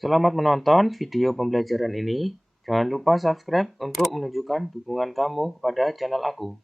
Selamat menonton video pembelajaran ini. Jangan lupa subscribe untuk menunjukkan dukungan kamu kepada channel aku.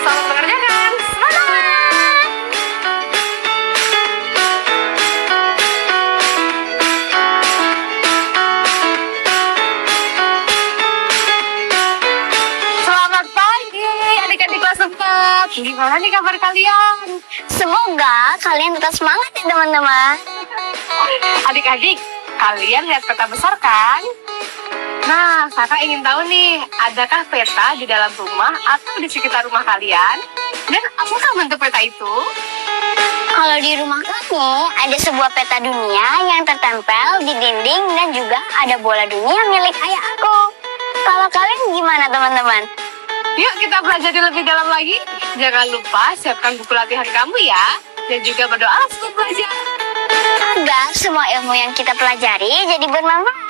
Selamat mengerjakan. Semangat! Selamat pagi adik-adik kelas 4. Gimana nih kabar kalian? Semoga kalian tetap semangat ya teman-teman. Adik-adik, kalian lihat peta besar kan? Nah, kakak ingin tahu nih, adakah peta di dalam rumah atau di sekitar rumah kalian? Dan apakah bentuk peta itu? Kalau di rumah kami ada sebuah peta dunia yang tertempel di dinding dan juga ada bola dunia milik ayah aku. Kalau kalian gimana teman-teman? Yuk kita belajar lebih dalam lagi. Jangan lupa siapkan buku latihan kamu ya. Dan juga berdoa sebelum belajar. Agar semua ilmu yang kita pelajari jadi bermanfaat.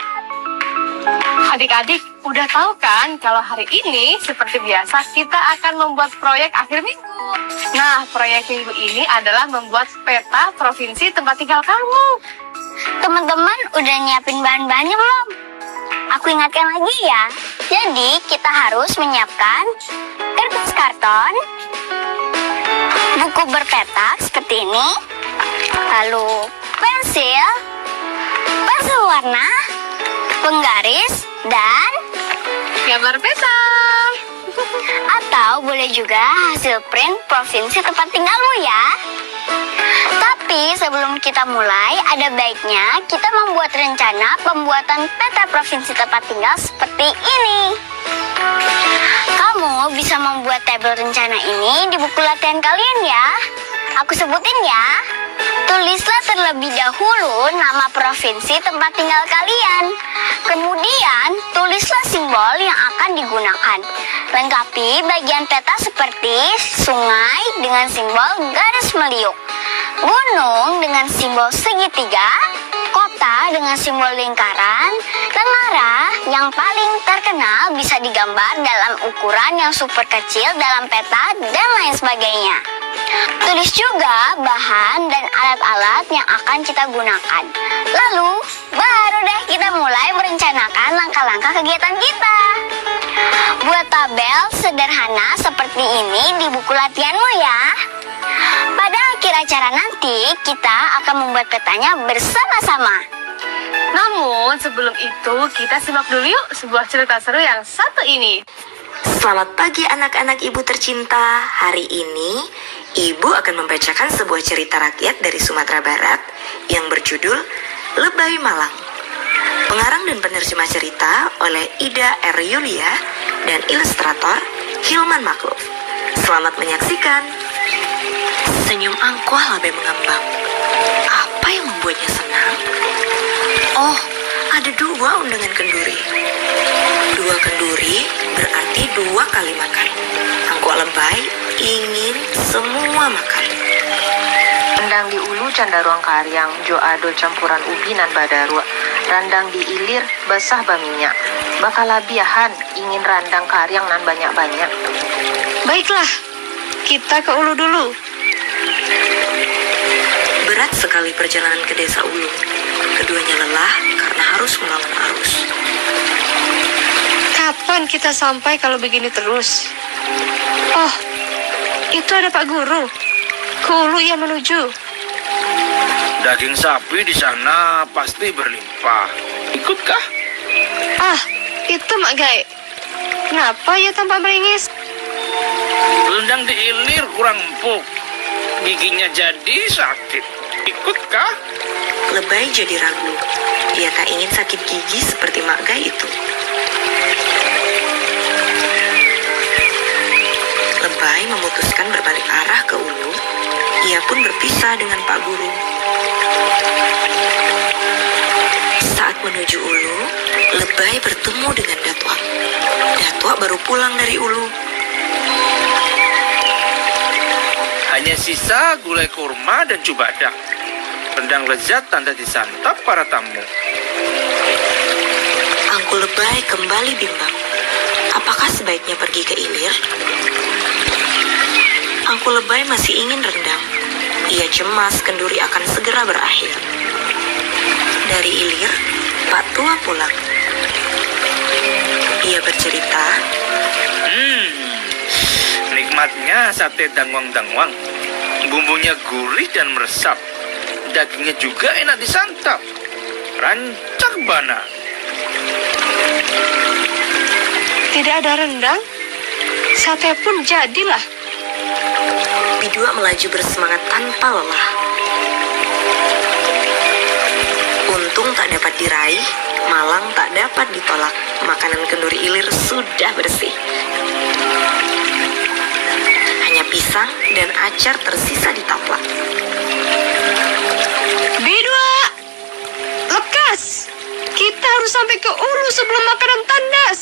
Adik-adik, udah tahu kan kalau hari ini seperti biasa kita akan membuat proyek akhir minggu. Nah, proyek minggu ini adalah membuat peta provinsi tempat tinggal kamu. Teman-teman udah nyiapin bahan-bahannya belum? Aku ingatkan lagi ya. Jadi kita harus menyiapkan kertas karton, buku berpeta seperti ini, lalu pensil warna, penggaris, dan Gambar peta. atau boleh juga hasil print provinsi tempat tinggalmu ya. Tapi sebelum kita mulai, ada baiknya kita membuat rencana pembuatan peta provinsi tempat tinggal seperti ini. Kamu bisa membuat tabel rencana ini di buku latihan kalian ya. Aku sebutin ya. Tulislah terlebih dahulu nama provinsi tempat tinggal kalian. Kemudian, tulislah simbol yang akan digunakan. Lengkapi bagian peta seperti sungai dengan simbol garis meliuk, gunung dengan simbol segitiga, kota dengan simbol lingkaran, tengara yang paling terkenal bisa digambar dalam ukuran yang super kecil dalam peta, dan lain sebagainya. Tulis juga bahan dan alat-alat yang akan kita gunakan. Lalu, baru deh kita mulai merencanakan langkah-langkah kegiatan kita. Buat tabel sederhana seperti ini di buku latihanmu ya. Pada akhir acara nanti, kita akan membuat petanya bersama-sama. Namun, sebelum itu kita simak dulu yuk sebuah cerita seru yang satu ini. Selamat pagi anak-anak ibu tercinta. Hari ini ibu akan membacakan sebuah cerita rakyat dari Sumatera Barat yang berjudul Lebay Malang. Pengarang dan penerjemah cerita oleh Ida R. Yulia dan ilustrator Hilman Makluf. Selamat menyaksikan. Senyum angkuh Lebay mengembang. Apa yang membuatnya senang? Oh, ada dua undangan kenduri. Dua kenduri berarti dua kali makan. Angkuh Lebay ingin semua makan. Rendang di ulu candaruang karyang, jo ado campuran ubi nan badarua. Randang di ilir, basah baminya. Bakalabiahan, ingin randang karyang nan banyak-banyak. Baiklah, kita ke Ulu dulu. Berat sekali perjalanan ke desa Ulu. Keduanya lelah karena harus melawan arus. Kapan kita sampai kalau begini terus? Oh, itu ada Pak Guru. Ke Ulu ia menuju. Daging sapi di sana pasti berlimpah. Ikutkah? Ah, itu Mak Gai. Kenapa ia tampak meringis? Rendang diilir kurang empuk. Giginya jadi sakit. Ikutkah? Lebay jadi ragu. Dia tak ingin sakit gigi seperti Mak Gai itu. Lebay memutuskan berbalik arah ke Ulu. Ia pun berpisah dengan Pak Guru. Saat menuju Ulu, Lebay bertemu dengan Datwa. Datwa baru pulang dari Ulu. Hanya sisa gulai kurma dan cubadak. Rendang lezat tanda disantap para tamu. Angku Lebay kembali bimbang. Apakah sebaiknya pergi ke Ilir? Angku Lebay masih ingin rendang. Ia cemas kenduri akan segera berakhir. Dari Ilir, Pak Tua pulang. Ia bercerita, Nikmatnya sate dangwang-dangwang. Bumbunya gurih dan meresap. Dagingnya juga enak disantap. Rancak bana. Tidak ada rendang, sate pun jadilah. Bidua melaju bersemangat tanpa lelah. Untung tak dapat diraih, malang tak dapat ditolak. Makanan kenduri Ilir sudah bersih. Hanya pisang dan acar tersisa di taplak. Bidua, lekas. Kita harus sampai ke Ulu sebelum makanan tandas.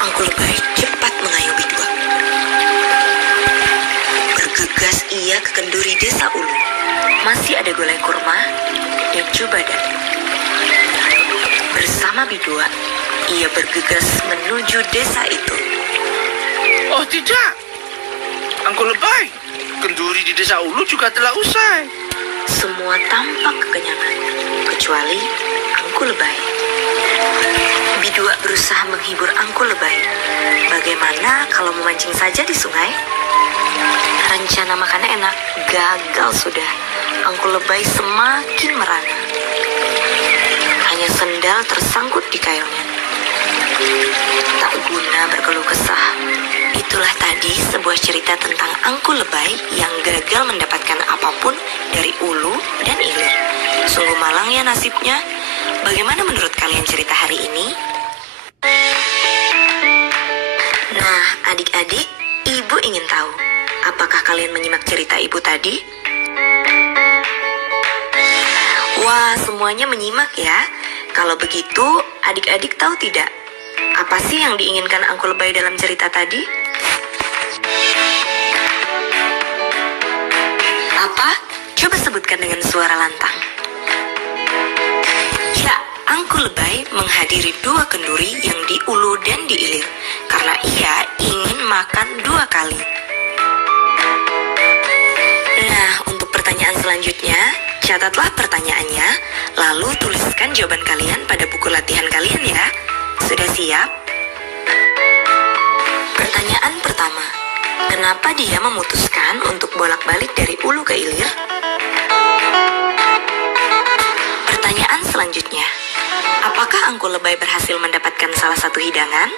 Angku Lebay cepat mengayuh Bidua. Bergegas ia ke kenduri desa Ulu. Masih ada gulai kurma dan cubadak. Bersama Bidua, ia bergegas menuju desa itu. Oh tidak, Angku Lebay. Kenduri di desa Ulu juga telah usai. Semua tampak kekenyangan, kecuali Angku Lebay. Bidua berusaha menghibur Angku Lebay. Bagaimana kalau memancing saja di sungai? Rencana makan enak gagal sudah. Angku Lebay semakin merana. Hanya sendal tersangkut di kayunya. Tak guna berkeluh kesah. Itulah tadi sebuah cerita tentang Angku Lebay yang gagal mendapatkan apapun dari Ulu dan Ilir. Sungguh malang ya nasibnya. Bagaimana menurut kalian cerita hari ini? Nah, adik-adik, ibu ingin tahu, apakah kalian menyimak cerita ibu tadi? Wah, semuanya menyimak ya. Kalau begitu, adik-adik tahu tidak? Apa sih yang diinginkan Angku Lebay dalam cerita tadi? Apa? Coba sebutkan dengan suara lantang. Ya, Angku Lebay menghadiri 2 kenduri yang di Ulu dan di Ilir karena ia ingin makan 2 kali. Nah, untuk pertanyaan selanjutnya, catatlah pertanyaannya, lalu tuliskan jawaban kalian pada buku latihan kalian ya. Sudah siap? Pertanyaan pertama, kenapa dia memutuskan untuk bolak-balik dari Ulu ke Ilir? Pertanyaan selanjutnya, apakah Angku Lebay berhasil mendapatkan salah satu hidangan?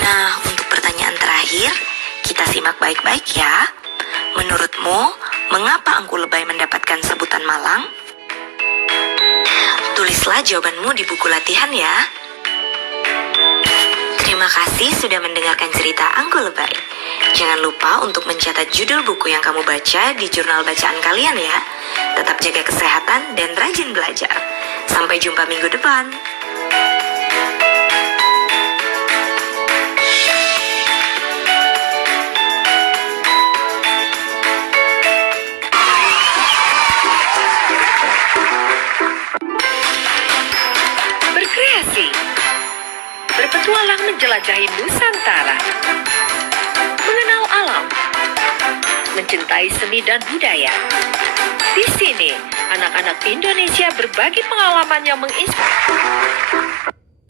Nah, untuk pertanyaan terakhir, kita simak baik-baik ya. Menurutmu, mengapa Angku Lebay mendapatkan sebutan malang? Tulislah jawabanmu di buku latihan ya. Terima kasih sudah mendengarkan cerita Angku Lebay. Jangan lupa untuk mencatat judul buku yang kamu baca di jurnal bacaan kalian ya. Tetap jaga kesehatan dan rajin belajar. Sampai jumpa minggu depan. Berkreasi, berpetualang menjelajahi Nusantara, mengenal alam, mencintai seni dan budaya. Di sini, anak-anak Indonesia berbagi pengalaman yang menginspirasi.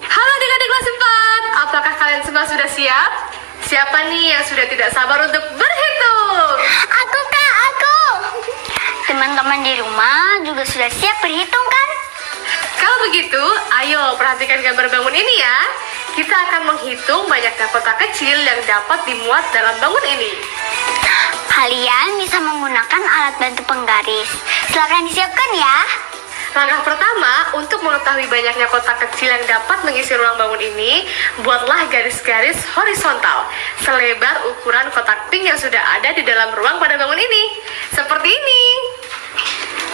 Halo adik-adik kelas 4, apakah kalian semua sudah siap? Siapa nih yang sudah tidak sabar untuk berhitung? Aku Kak, aku. Teman-teman di rumah juga sudah siap berhitung kan? Kalau begitu, ayo perhatikan gambar bangun ini ya. Kita akan menghitung banyaknya kotak kecil yang dapat dimuat dalam bangun ini. Kalian bisa menggunakan alat bantu penggaris. Silakan disiapkan ya. Langkah pertama, untuk mengetahui banyaknya kotak kecil yang dapat mengisi ruang bangun ini, buatlah garis-garis horizontal selebar ukuran kotak pink yang sudah ada di dalam ruang pada bangun ini. Seperti ini.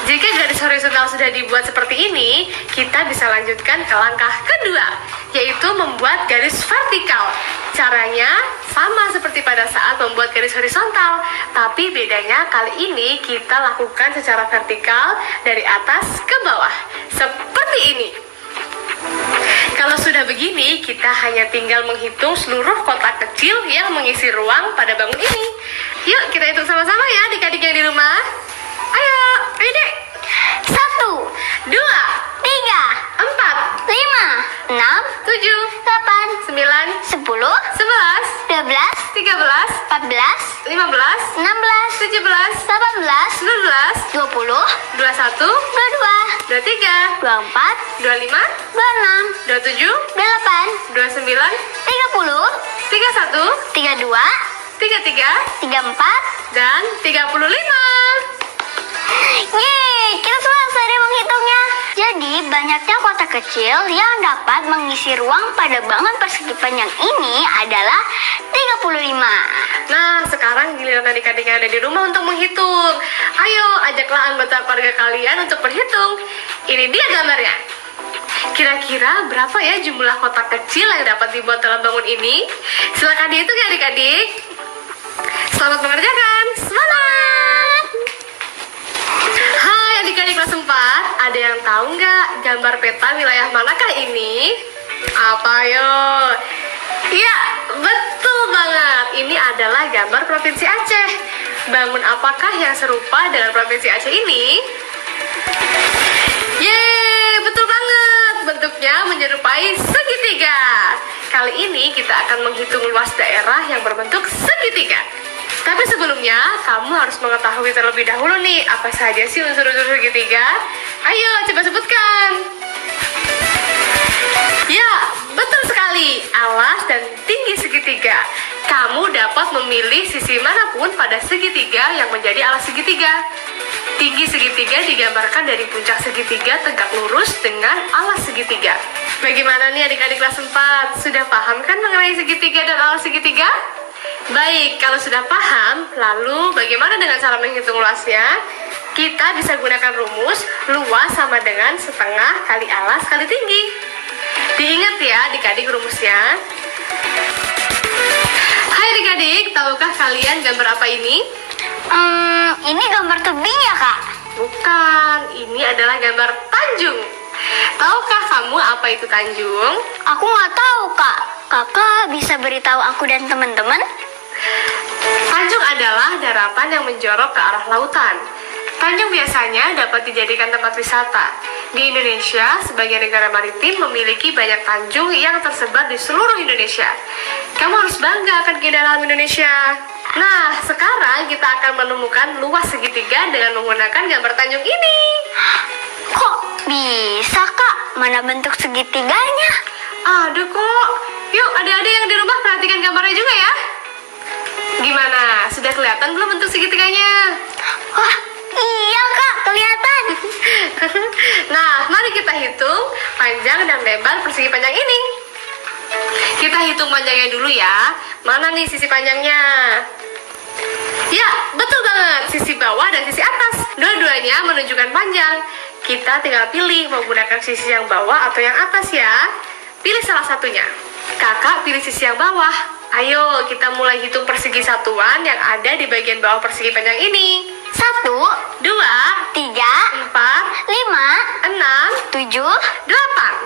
Jika garis horizontal sudah dibuat seperti ini, kita bisa lanjutkan ke langkah kedua, yaitu membuat garis vertikal. Caranya sama seperti pada saat membuat garis horizontal, tapi bedanya kali ini kita lakukan secara vertikal dari atas ke bawah, seperti ini. Kalau sudah begini, kita hanya tinggal menghitung seluruh kotak kecil yang mengisi ruang pada bangun ini. Yuk, kita hitung sama-sama ya adik-adik yang di rumah. Ayo dek. 1, 2, 3, 4, 5, 6, 4, 7, 7, 8, 9, 10, 11, 12, 13, 14, 15, 16, 17, 18, 19, 20, 21, 22, 23, 24, 25, 26, 27, 28, 29, 30, 31, 32, 33, 34. dan 35. Yeay, kita selesai deh menghitungnya. Jadi, banyaknya kotak kecil yang dapat mengisi ruang pada bangun persegi panjang ini adalah 35. Nah, sekarang giliran adik-adik yang ada di rumah untuk menghitung. Ayo, ajaklah anggota keluarga kalian untuk berhitung. Ini dia gambarnya. Kira-kira berapa ya jumlah kotak kecil yang dapat dibuat dalam bangun ini? Silakan dihitung ya adik-adik. Selamat mengerjakan. Semangat! Hai adik-adik kelas 4, ada yang tahu nggak gambar peta wilayah manakah ini? Apa yo? Iya, betul banget. Ini adalah gambar Provinsi Aceh. Bangun apakah yang serupa dengan Provinsi Aceh ini? Yeay, betul banget. Bentuknya menyerupai segitiga. Kali ini kita akan menghitung luas daerah yang berbentuk segitiga. Tapi sebelumnya, kamu harus mengetahui terlebih dahulu nih, apa saja sih unsur-unsur segitiga? Ayo, coba sebutkan. Ya, betul sekali. Alas dan tinggi segitiga. Kamu dapat memilih sisi manapun pada segitiga yang menjadi alas segitiga. Tinggi segitiga digambarkan dari puncak segitiga tegak lurus dengan alas segitiga. Bagaimana nih adik-adik kelas 4? Sudah paham kan mengenai segitiga dan alas segitiga? Baik, kalau sudah paham, lalu bagaimana dengan cara menghitung luasnya? Kita bisa gunakan rumus luas sama dengan setengah kali alas kali tinggi. Diingat ya adik-adik rumusnya. Hai adik-adik, tahukah kalian gambar apa ini? Ini gambar tebing ya, Kak? Bukan, ini adalah gambar tanjung. Tahukah kamu apa itu tanjung? Aku nggak tahu, Kak. Kakak bisa beritahu aku dan teman-teman? Tanjung adalah daratan yang menjorok ke arah lautan. Tanjung biasanya dapat dijadikan tempat wisata. Di Indonesia, sebagai negara maritim memiliki banyak tanjung yang tersebar di seluruh Indonesia. Kamu harus bangga akan keindahan Indonesia. Nah, sekarang kita akan menemukan luas segitiga dengan menggunakan gambar tanjung ini. Kok bisa, Kak? Mana bentuk segitiganya? Ada kok. Yuk, adik-adik yang di rumah perhatikan gambarnya juga ya. Gimana? Sudah kelihatan belum bentuk segitiganya? Wah, iya, Kak, kelihatan. Nah, mari kita hitung panjang dan lebar persegi panjang ini. Kita hitung panjangnya dulu ya. Mana nih sisi panjangnya? Ya, betul banget. Sisi bawah dan sisi atas. Dua-duanya menunjukkan panjang. Kita tinggal pilih mau gunakan sisi yang bawah atau yang atas ya. Pilih salah satunya. Kakak pilih sisi yang bawah. Ayo, kita mulai hitung persegi satuan yang ada di bagian bawah persegi panjang ini. 1, 2, 3, 4, 5, 6, 7. 8.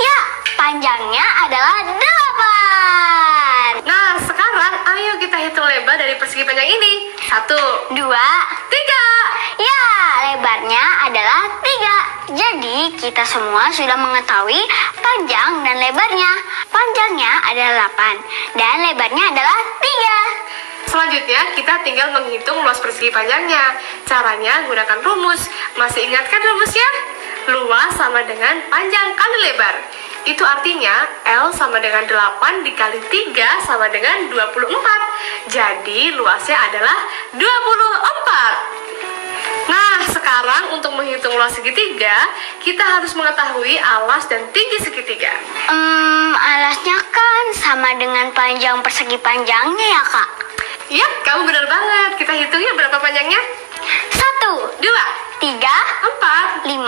Ya, panjangnya adalah 8. Nah, sekarang ayo kita hitung lebar dari persegi panjang ini. 1, 2. 3. Ya, lebarnya adalah 3. Jadi, kita semua sudah mengetahui panjang dan lebarnya. Panjangnya adalah 8 dan lebarnya adalah 3. Selanjutnya, kita tinggal menghitung luas persegi panjangnya. Caranya gunakan rumus. Masih ingatkan rumusnya? Luas sama dengan panjang kali lebar. Itu artinya L sama dengan 8 dikali 3 sama dengan 24. Jadi luasnya adalah 24. Nah, sekarang untuk menghitung luas segitiga, kita harus mengetahui alas dan tinggi segitiga. Alasnya kan sama dengan panjang persegi panjangnya ya, Kak? Yap, kamu benar banget. Kita hitung ya berapa panjangnya. 1, 2, 3, 4, 5, 6,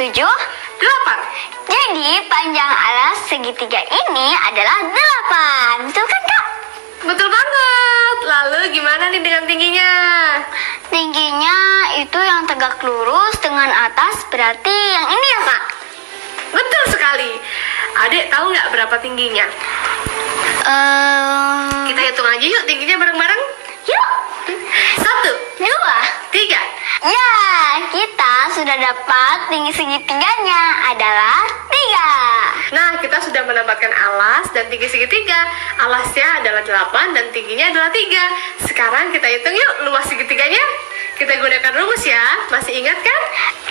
7. 8. Jadi panjang alas segitiga ini adalah 8. Betul kan, Kak? Betul banget. Lalu gimana nih dengan tingginya? Tingginya itu yang tegak lurus dengan atas, berarti yang ini ya, Kak? Betul sekali. Adik tahu nggak berapa tingginya? Kita hitung aja yuk tingginya bareng-bareng. Yuk. 1, 2. 3. Ya, kita sudah dapat tinggi segitiganya adalah 3. Nah, kita sudah mendapatkan alas dan tinggi segitiga. Alasnya adalah 8 dan tingginya adalah 3. Sekarang kita hitung yuk luas segitiganya. Kita gunakan rumus ya. Masih ingat kan?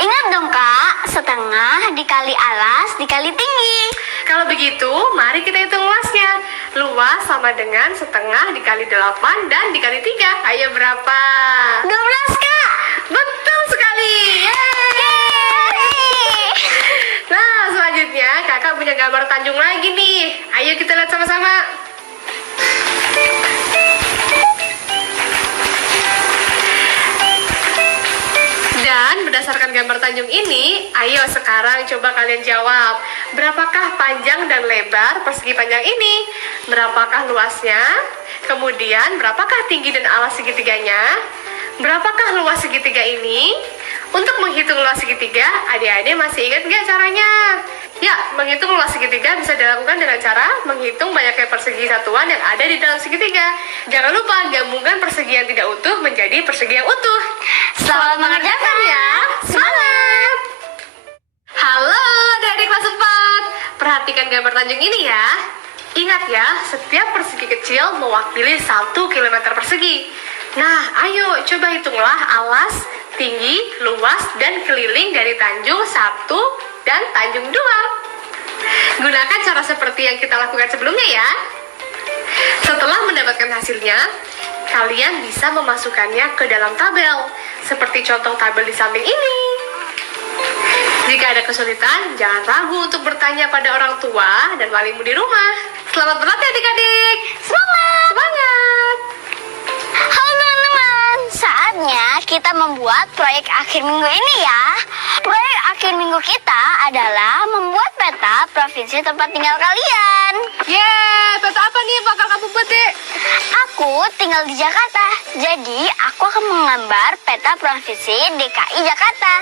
Ingat dong, Kak, setengah dikali alas dikali tinggi. Kalau begitu, mari kita hitung luasnya. Luas sama dengan setengah dikali 8 dan dikali 3. Ayo berapa? 12, Kak. Betul sekali. Yeay. Nah, selanjutnya kakak punya gambar Tanjung lagi nih. Ayo kita lihat sama-sama. Dan berdasarkan gambar Tanjung ini, ayo sekarang coba kalian jawab. Berapakah panjang dan lebar persegi panjang ini? Berapakah luasnya? Kemudian berapakah tinggi dan alas segitiganya? Berapakah luas segitiga ini? Untuk menghitung luas segitiga, adik-adik masih ingat nggak caranya? Ya, menghitung luas segitiga bisa dilakukan dengan cara menghitung banyaknya persegi satuan yang ada di dalam segitiga. Jangan lupa gabungkan persegi yang tidak utuh menjadi persegi yang utuh. Selamat mengerjakan ya. Semangat! Halo adik-adik kelas 4. Perhatikan gambar Tanjung ini ya. Ingat ya, setiap persegi kecil mewakili 1 km persegi. Nah, ayo coba hitunglah alas, tinggi, luas, dan keliling dari Tanjung 1 dan Tanjung 2. Gunakan cara seperti yang kita lakukan sebelumnya ya. Setelah mendapatkan hasilnya, kalian bisa memasukkannya ke dalam tabel, seperti contoh tabel di samping ini. Jika ada kesulitan, jangan ragu untuk bertanya pada orang tua dan walimu di rumah. Selamat berlatih adik-adik. Semangat. Semangat! Halo teman-teman, saatnya kita membuat proyek akhir minggu ini ya. Proyek akhir minggu kita adalah membuat peta provinsi tempat tinggal kalian. Peta apa nih bakal kamu buat, Dek? Aku tinggal di Jakarta, jadi aku akan menggambar peta provinsi DKI Jakarta.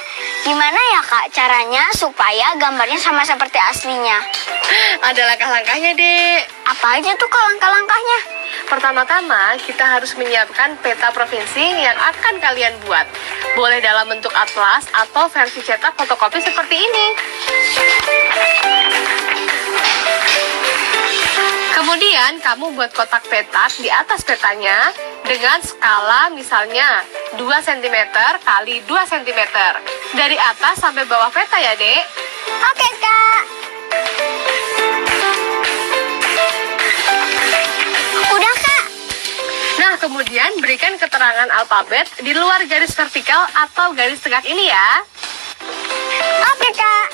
Gimana ya, Kak, caranya supaya gambarnya sama seperti aslinya? Ada langkah-langkahnya, Dek. Apa aja tuh, Kak, langkah-langkahnya? Pertama-tama, kita harus menyiapkan peta provinsi yang akan kalian buat. Boleh dalam bentuk atlas atau versi cetak fotokopi seperti ini. Kemudian, kamu buat kotak petak di atas petanya dengan skala misalnya 2 cm kali 2 cm. Dari atas sampai bawah peta ya, Dek. Oke, Kak. Udah, Kak. Nah, kemudian berikan keterangan alfabet di luar garis vertikal atau garis tegak ini ya. Oke, Kak.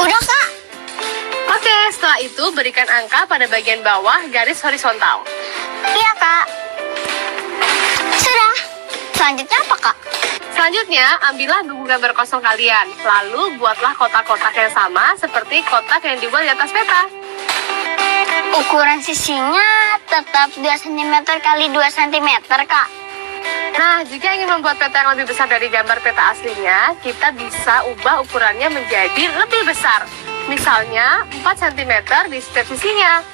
Udah, Kak. Oke, setelah itu berikan angka pada bagian bawah garis horizontal. Iya, Kak. Sudah. Selanjutnya apa, Kak? Selanjutnya, ambillah buku gambar kosong kalian. Lalu buatlah kotak-kotak yang sama seperti kotak yang dibuat di atas peta. Ukuran sisinya tetap 2 cm kali 2 cm, Kak. Nah, jika ingin membuat peta yang lebih besar dari gambar peta aslinya, kita bisa ubah ukurannya menjadi lebih besar. Misalnya 4 cm di setiap sisinya.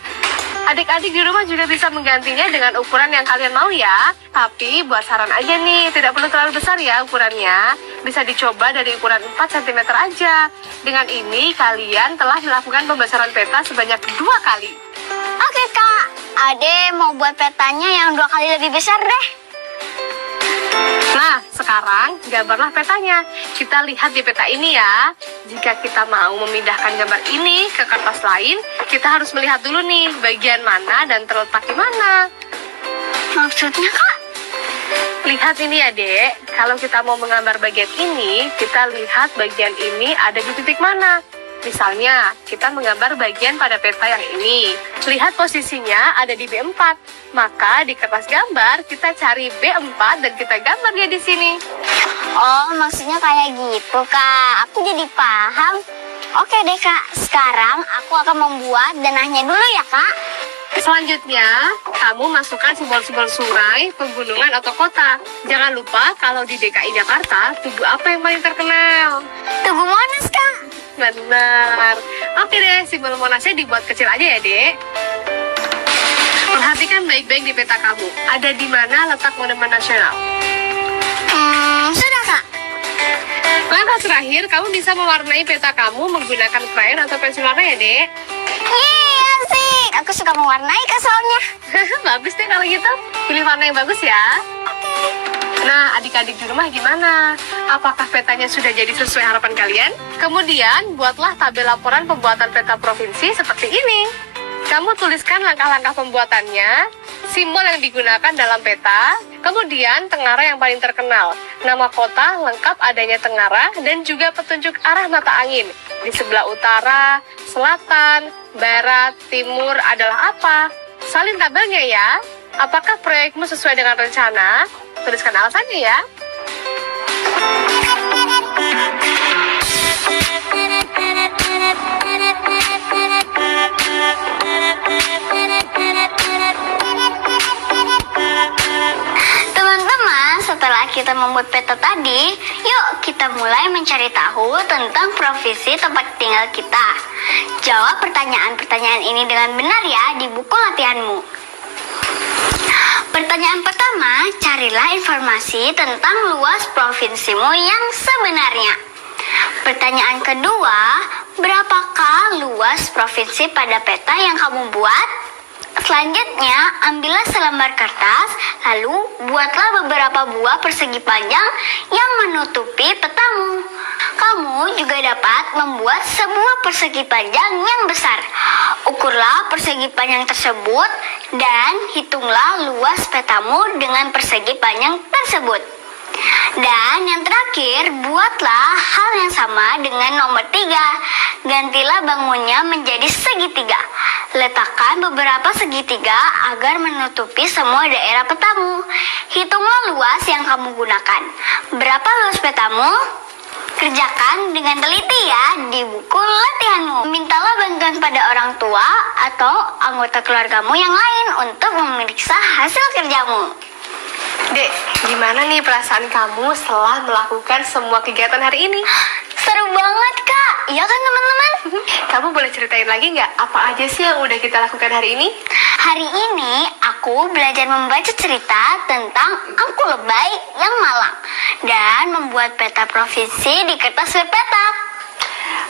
Adik-adik di rumah juga bisa menggantinya dengan ukuran yang kalian mau ya. Tapi buat saran aja nih, tidak perlu terlalu besar ya ukurannya. Bisa dicoba dari ukuran 4 cm aja. Dengan ini kalian telah melakukan pembesaran peta sebanyak 2 kali. Oke, Kak. Ade mau buat petanya yang 2 kali lebih besar deh. Nah, sekarang gambarlah petanya. Kita lihat di peta ini ya. Jika kita mau memindahkan gambar ini ke kertas lain, kita harus melihat dulu nih bagian mana dan terletak di mana. Maksudnya, Kak? Lihat ini ya, Dek. Kalau kita mau menggambar bagian ini, kita lihat bagian ini ada di titik mana. Misalnya, kita menggambar bagian pada peta yang ini. Lihat posisinya ada di B4. Maka di kertas gambar, kita cari B4 dan kita gambar dia di sini. Oh, maksudnya kayak gitu, Kak. Aku jadi paham. Oke deh, Kak. Sekarang aku akan membuat danahnya dulu ya, Kak. Selanjutnya, kamu masukkan simbol-simbol sungai, pegunungan, atau kota. Jangan lupa kalau di DKI Jakarta, tugu apa yang paling terkenal? Tugu Monas, Kak. Benar. Oke deh, simbol Monasnya dibuat kecil aja ya, Dek. Perhatikan baik-baik di peta kamu. Ada di mana letak Monumen Nasional? Sudah, Kak. Langkah terakhir, kamu bisa mewarnai peta kamu menggunakan krayon atau pensil warna ya, Dek. Iya, asik. Aku suka mewarnai, Kak, soalnya. Bagus deh kalau gitu. Pilih warna yang bagus ya. Nah, adik-adik di rumah gimana? Apakah petanya sudah jadi sesuai harapan kalian? Kemudian, buatlah tabel laporan pembuatan peta provinsi seperti ini. Kamu tuliskan langkah-langkah pembuatannya, simbol yang digunakan dalam peta, kemudian tengara yang paling terkenal, nama kota lengkap adanya tengara, dan juga petunjuk arah mata angin. Di sebelah utara, selatan, barat, timur adalah apa? Salin tabelnya ya. Apakah proyekmu sesuai dengan rencana? Tuliskan alasannya ya. Teman-teman, setelah kita membuat peta tadi, yuk kita mulai mencari tahu tentang provinsi tempat tinggal kita. Jawab pertanyaan-pertanyaan ini dengan benar ya di buku latihanmu. Pertanyaan pertama, carilah informasi tentang luas provinsimu yang sebenarnya. Pertanyaan kedua, berapakah luas provinsi pada peta yang kamu buat? Selanjutnya, ambillah selembar kertas, lalu buatlah beberapa buah persegi panjang yang menutupi petamu. Kamu juga dapat membuat sebuah persegi panjang yang besar. Ukurlah persegi panjang tersebut dan hitunglah luas petamu dengan persegi panjang tersebut. Dan yang terakhir, buatlah hal yang sama dengan nomor 3. Gantilah bangunnya menjadi segitiga. Letakkan beberapa segitiga agar menutupi semua daerah petamu. Hitunglah luas yang kamu gunakan. Berapa luas petamu? Kerjakan dengan teliti ya di buku latihanmu. Mintalah bantuan pada orang tua atau anggota keluargamu yang lain untuk memeriksa hasil kerjamu. Dek, gimana nih perasaan kamu setelah melakukan semua kegiatan hari ini? Seru banget, Kak. Iya kan, teman-teman? Kamu boleh ceritain lagi nggak apa aja sih yang udah kita lakukan hari ini? Hari ini aku belajar membaca cerita tentang angku lebay yang malang dan membuat peta provinsi di kertas berpetak.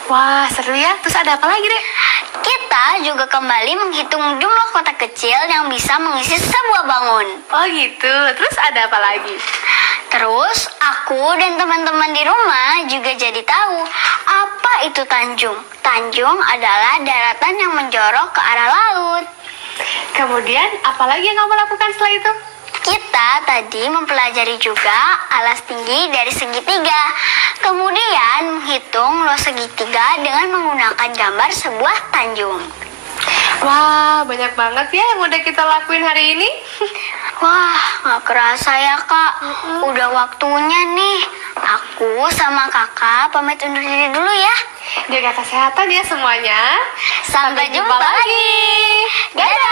Wah, seru ya. Terus ada apa lagi, Dek? Kita juga kembali menghitung jumlah kotak kecil yang bisa mengisi sebuah bangun. Oh gitu. Terus ada apa lagi? Terus aku dan teman-teman di rumah juga jadi tahu apa itu tanjung. Tanjung adalah daratan yang menjorok ke arah laut. Kemudian, apa lagi yang kamu lakukan setelah itu? Kita tadi mempelajari juga alas tinggi dari segitiga. Kemudian menghitung luas segitiga dengan menggunakan gambar sebuah tanjung. Wah, banyak banget ya yang udah kita lakuin hari ini. Wah, gak kerasa ya, Kak. Udah waktunya nih. Aku sama kakak pamit undur diri dulu ya. Jaga kesehatan ya semuanya. Sampai jumpa lagi. Dadah.